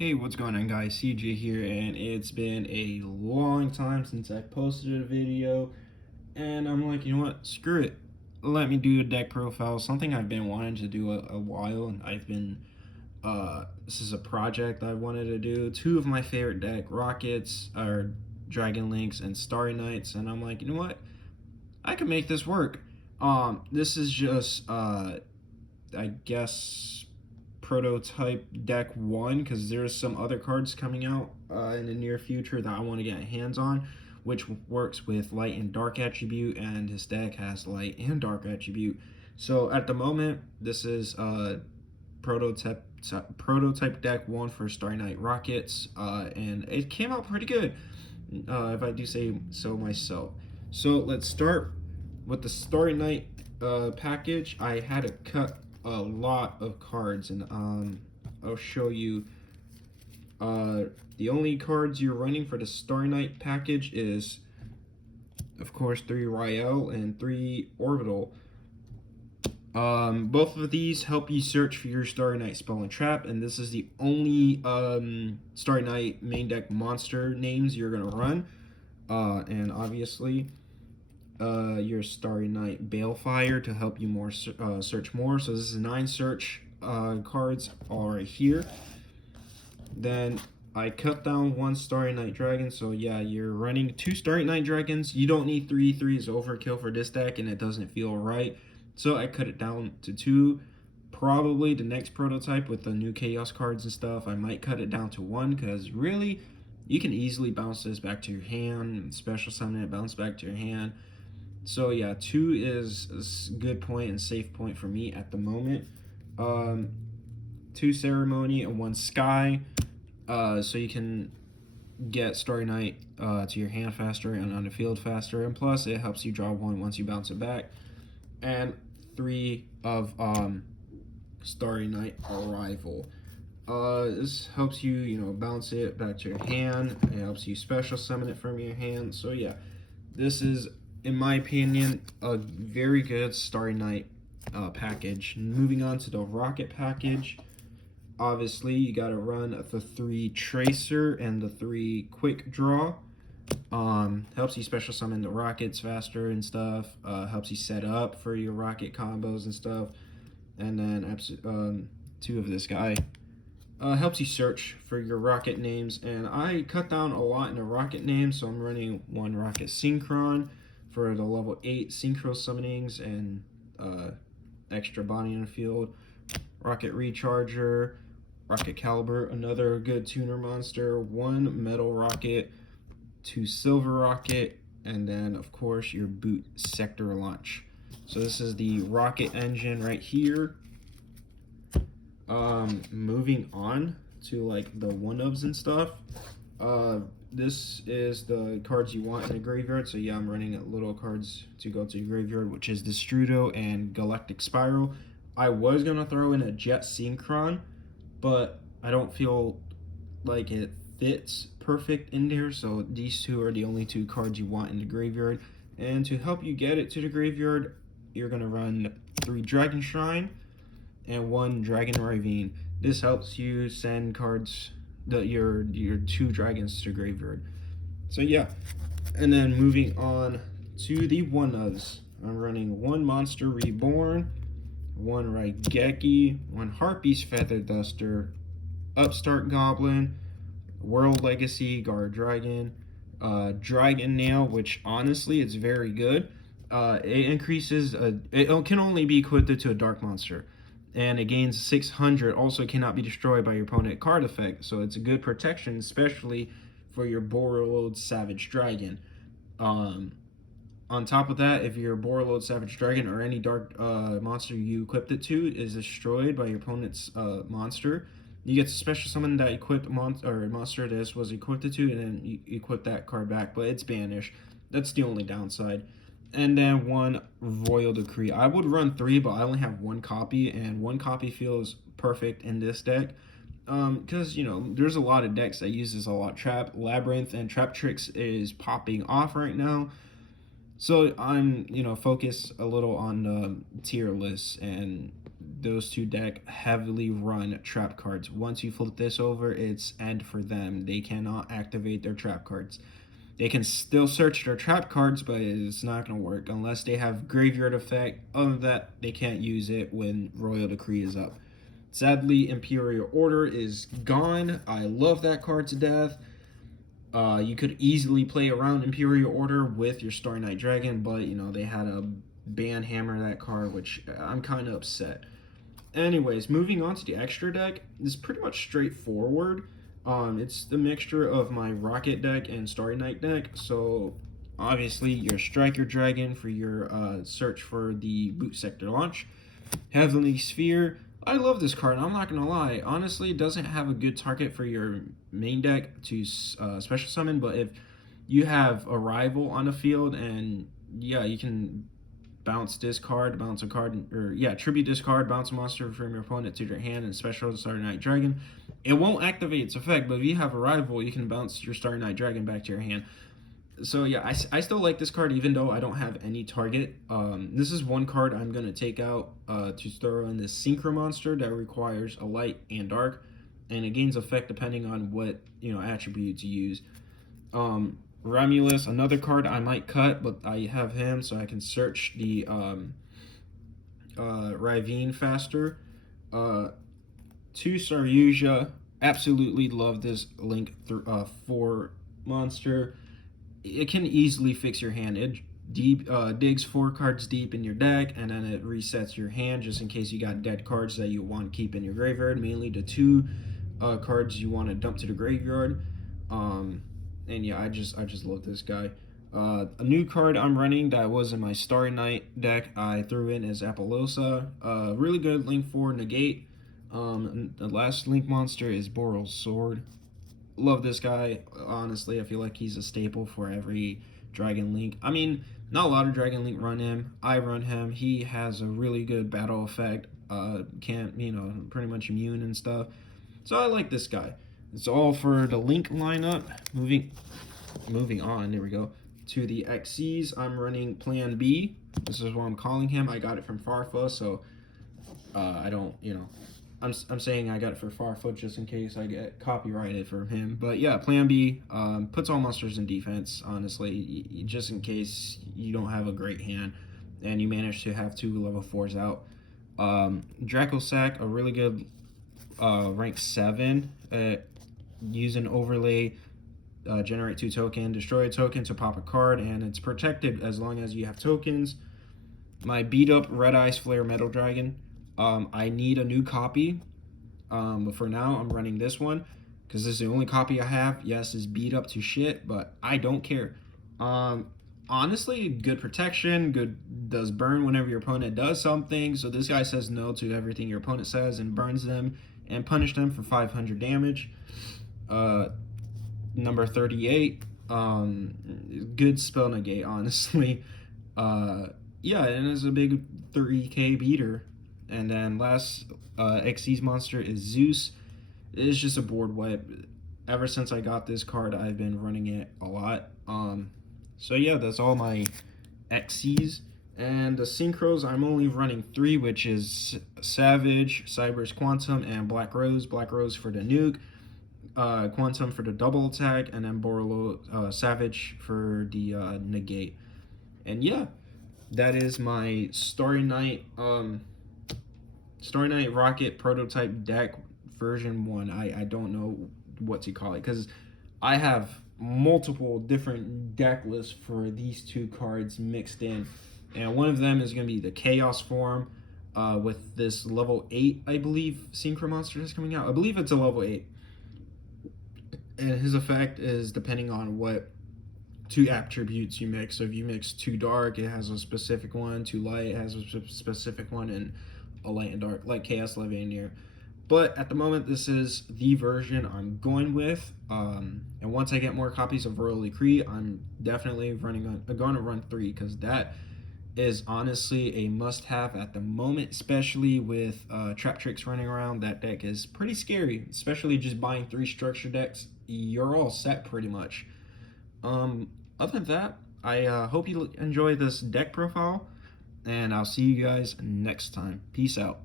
Hey, what's going on, guys? CJ here, and it's been a long time since I posted a video, and I'm like, you know what? Screw it. Let me do a deck profile, something I've been wanting to do a while, and this is a project I wanted to do. Two of my favorite Rockets are Dragon Links and Starry Knights, and I'm like, you know what? I can make this work. This is just, I guess, prototype deck one, because there's some other cards coming out in the near future that I want to get hands on, which works with light and dark attribute, and his deck has light and dark attribute. So at the moment, this is prototype deck one for Starry Night Rockets, and it came out pretty good, if I do say so myself. So let's start with the Starry Night package. I had to cut a lot of cards, and I'll show you. The only cards you're running for the Starry Night package is, of course, 3 Ryel and 3 Orbital. Both of these help you search for your Starry Night spell and trap, and this is the only Starry Night main deck monster names you're gonna run. And obviously, your Starry Night Balefire to help you more search more. So this is 9 search cards all right here. Then I cut down 1 Starry Night Dragon. So yeah, you're running 2 Starry Night Dragons. You don't need 3. 3 is overkill for this deck, and it doesn't feel right. So I cut it down to 2. Probably the next prototype with the new Chaos cards and stuff, I might cut it down to 1, because really, you can easily bounce this back to your hand, special summon it, bounce back to your hand. So yeah, 2 is a good point and safe point for me at the moment. 2 Ceremony and 1 Sky, so you can get Starry Night to your hand faster and on the field faster, and plus it helps you draw 1 once you bounce it back. And 3 of Starry Night Arrival. This helps you, bounce it back to your hand. It helps you special summon it from your hand. So yeah, this is, in my opinion, a very good Starry Night package. Moving on to the Rokket package. Obviously, you gotta run the 3 Tracer and the 3 Quick Draw. Helps you special summon the Rockets faster and stuff. Helps you set up for your Rocket combos and stuff. And then 2 of this guy. Helps you search for your Rocket names. And I cut down a lot in the Rocket names, so I'm running 1 Rocket Synchron for the level 8 Synchro summonings and extra body in the field. Rocket Recharger, Rocket Caliber, another good tuner monster, 1 Metal Rocket, 2 Silver Rocket, and then of course your Boot Sector Launch. So this is the Rocket engine right here. Moving on to like the 1-ofs and stuff. This is the cards you want in the graveyard. So yeah, I'm running little cards to go to the graveyard, which is Destrudo and Galactic Spiral. I was gonna throw in a Jet Synchron, but I don't feel like it fits perfect in there. So these 2 are the only 2 cards you want in the graveyard. And to help you get it to the graveyard, you're gonna run 3 Dragon Shrine and 1 Dragon Ravine. This helps you send cards, your 2 dragons to graveyard. So yeah, and then moving on to the 1-ofs, I'm running 1 Monster Reborn, 1 Raigeki, 1 Harpy's Feather Duster, Upstart Goblin, World Legacy Guard Dragon, Dragon Nail, which honestly is very good. It increases, it can only be equipped to a dark monster, and it gains 600, also cannot be destroyed by your opponent card effect, so it's a good protection, especially for your Borreload Savage Dragon. On top of that, if your Borreload Savage Dragon or any dark monster you equipped it to is destroyed by your opponent's monster, you get to special summon that equipped monster this was equipped it to, and then you equip that card back, but it's banished. That's the only downside. And then 1 Royal Decree. I would run 3, but I only have 1 copy, and 1 copy feels perfect in this deck. Because, there's a lot of decks that uses a lot Trap. Labyrinth and Trap Tricks is popping off right now. So I'm, focused a little on the tier list, and those two deck heavily run trap cards. Once you flip this over, it's end for them. They cannot activate their trap cards. They can still search their trap cards, but it's not going to work unless they have graveyard effect. Other than that, they can't use it when Royal Decree is up. Sadly, Imperial Order is gone. I love that card to death. You could easily play around Imperial Order with your Starry Night Dragon, but you know they had a ban hammer that card, which I'm kind of upset. Anyways, moving on to the extra deck, it's pretty much straightforward. It's the mixture of my Rokket deck and Starry Night deck. So obviously your Striker Dragon for your search for the boot sector launch. Heavenly Sphere. I love this card. I'm not gonna lie. Honestly, it doesn't have a good target for your main deck to special summon, but if you have a rival on the field, and yeah, you can bounce this card, bounce a card, or yeah, tribute this card, bounce a monster from your opponent to your hand, and special Starry Night Dragon. It won't activate its effect, but if you have a rival, you can bounce your Starry Night Dragon back to your hand. So yeah, I still like this card even though I don't have any target. This is one card I'm going to take out to throw in this Synchro monster that requires a light and dark, and it gains effect depending on what attributes you use. Romulus, another card I might cut, but I have him so I can search the Ravine faster. 2 Saryuja, absolutely love this Link 4 monster. It can easily fix your hand. It digs 4 cards deep in your deck, and then it resets your hand just in case you got dead cards that you want to keep in your graveyard, mainly the 2 cards you want to dump to the graveyard. And yeah, I just love this guy. A new card I'm running that was in my Starry Night deck, I threw in as Appaloosa. Really good Link 4 negate. The last Link monster is Boral's Sword. Love this guy. Honestly, I feel like he's a staple for every Dragon Link. I mean, not a lot of Dragon Link run him. I run him. He has a really good battle effect. Pretty much immune and stuff. So I like this guy. It's all for the Link lineup. Moving on, there we go. To the XCs, I'm running Plan B. This is what I'm calling him. I got it from Farfa, so I don't, I'm saying I got it for Farfoot just in case I get copyrighted from him. But yeah, Plan B puts all monsters in defense, honestly, just in case you don't have a great hand and you manage to have 2 level 4s out. Dracosac, a really good rank 7. Use an overlay, generate 2 token, destroy a token to pop a card, and it's protected as long as you have tokens. My beat up Red Eyes Flare Metal Dragon. I need a new copy, but for now I'm running this one because this is the only copy I have. Yes, it's beat up to shit, but I don't care. Honestly, good protection, good does burn whenever your opponent does something. So this guy says no to everything your opponent says and burns them and punish them for 500 damage. Number 38, good spell negate, honestly. Yeah, and it's a big 3k beater. And then last XC's monster is Zeus. It's just a board wipe. Ever since I got this card, I've been running it a lot. So yeah, that's all my XCs. And the Synchros, I'm only running 3, which is Savage, Cyber's Quantum, and Black Rose. Black Rose for the nuke, Quantum for the double attack, and then Borolo Savage for the negate. And yeah, that is my Starry Night Rokket prototype deck version 1. I don't know what to call it because I have multiple different deck lists for these 2 cards mixed in, and one of them is going to be the Chaos form with this level 8, I believe, Synchro monster is coming out. I believe it's a level 8, and his effect is depending on what 2 attributes you mix. So if you mix 2 dark, it has a specific one, 2 light, it has a specific one, and a light and dark, like Chaos Levianeer. But at the moment, this is the version I'm going with. And once I get more copies of Royal Decree, I'm definitely going to run 3 because that is honestly a must-have at the moment, especially with Trap Tricks running around. That deck is pretty scary, especially just buying 3 structure decks. You're all set pretty much. Other than that, I hope you enjoy this deck profile, and I'll see you guys next time. Peace out.